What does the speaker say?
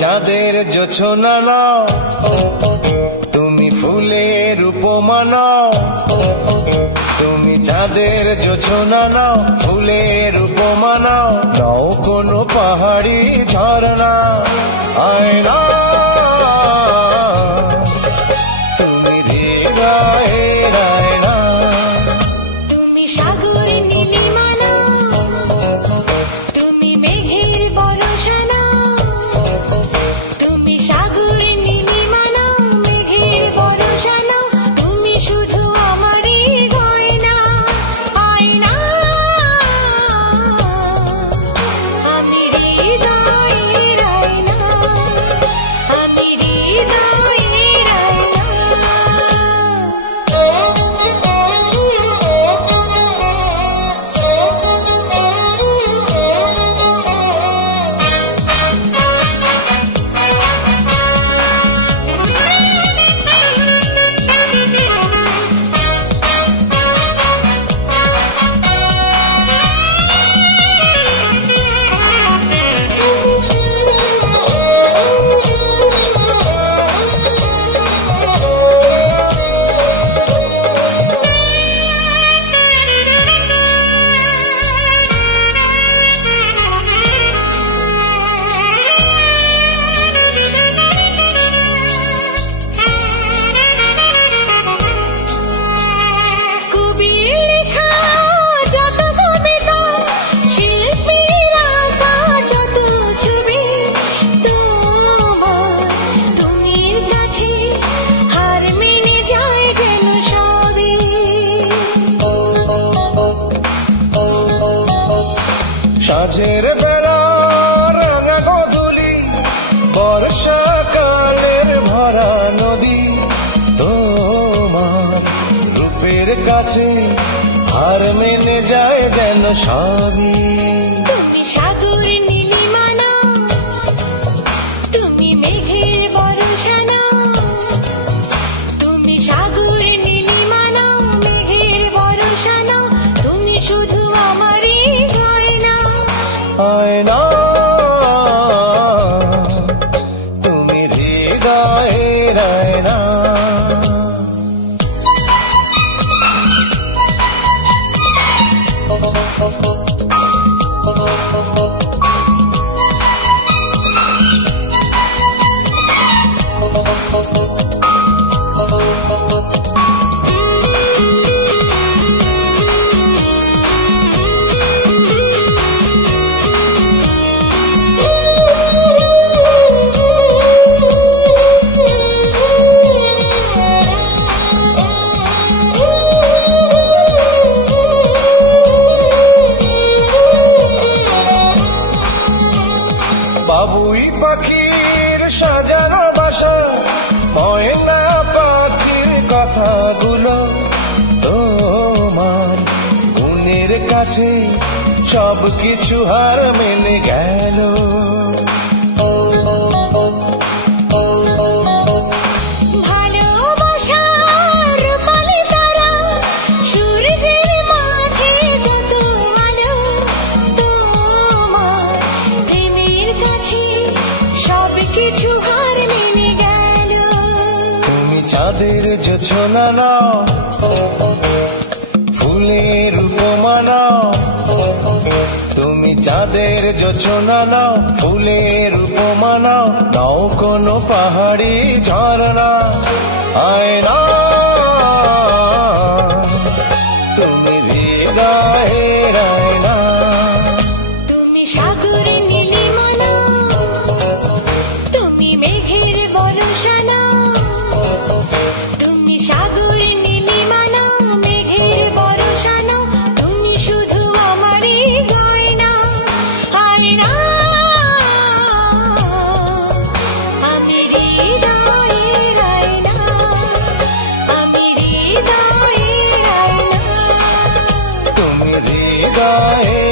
চাঁদের জোছনা নাও, তুমি ফুলের উপমা নাও। তুমি চাঁদের জোছনা নাও, ফুলের উপমা নাও। নাও কোনো পাহাড়ি ঝরনা, আয়না তুমি হৃদয়ের আয়না। তুমি সাগর নীলিমা নাও, তুমি মেঘের বর্ষা নাও। তুমি সাগর নীলিমা নাও, মেঘের বর্ষা নাও। তুমি শুধু আমারই গয়না, আয়না। আমি হৃদয়ের আয়না, আমি হৃদয়ের আয়না। সাঁঝের বেলা রাঙা গধূলি, বর্ষাকালের ভরা নদী। তোমার রূপের কাছে হার মেনে যায় যেন সবই। তুমি সাগর নীলিমা নাও, তুমি মেঘের বর্ষা নাও। তুমি সাগর নীলিমা নাও, মেঘের বর্ষা নাও। তুমি শুধু আমারই গয়না, আয়না তুমি হৃদয়ের আয়না। বাবুই পাখির সাজানো বাসা, ময়না পাখির কথাগুলো। তোমার গুণের কাছে সবকিছু হার মেনে গেল। ভালোবাসার রূপালি তারা, সূর্যের মাঝে যত আলো। তোমার প্রেমের কাছে সবকিছু হার মেনে গেল। তুমি চাঁদের জোছনা নাও, ফুলের উপমা নাও। তুমি চাঁদের জোছনা নাও, ফুলের উপমা নাও। নাও কোনো পাহাড়ি ঝরনা, আয়না তুমি হৃদয়ের আয়না। তুমি সাগর নীলিমা নাও, তুমি মেঘের বর্ষা নাও। তুমি সাগর নীলিমা নাও, মেঘের বর্ষা নাও। তুমি শুধু আমারই গয়না, আয়না। আমি হৃদয়ের আয়না, গায়ে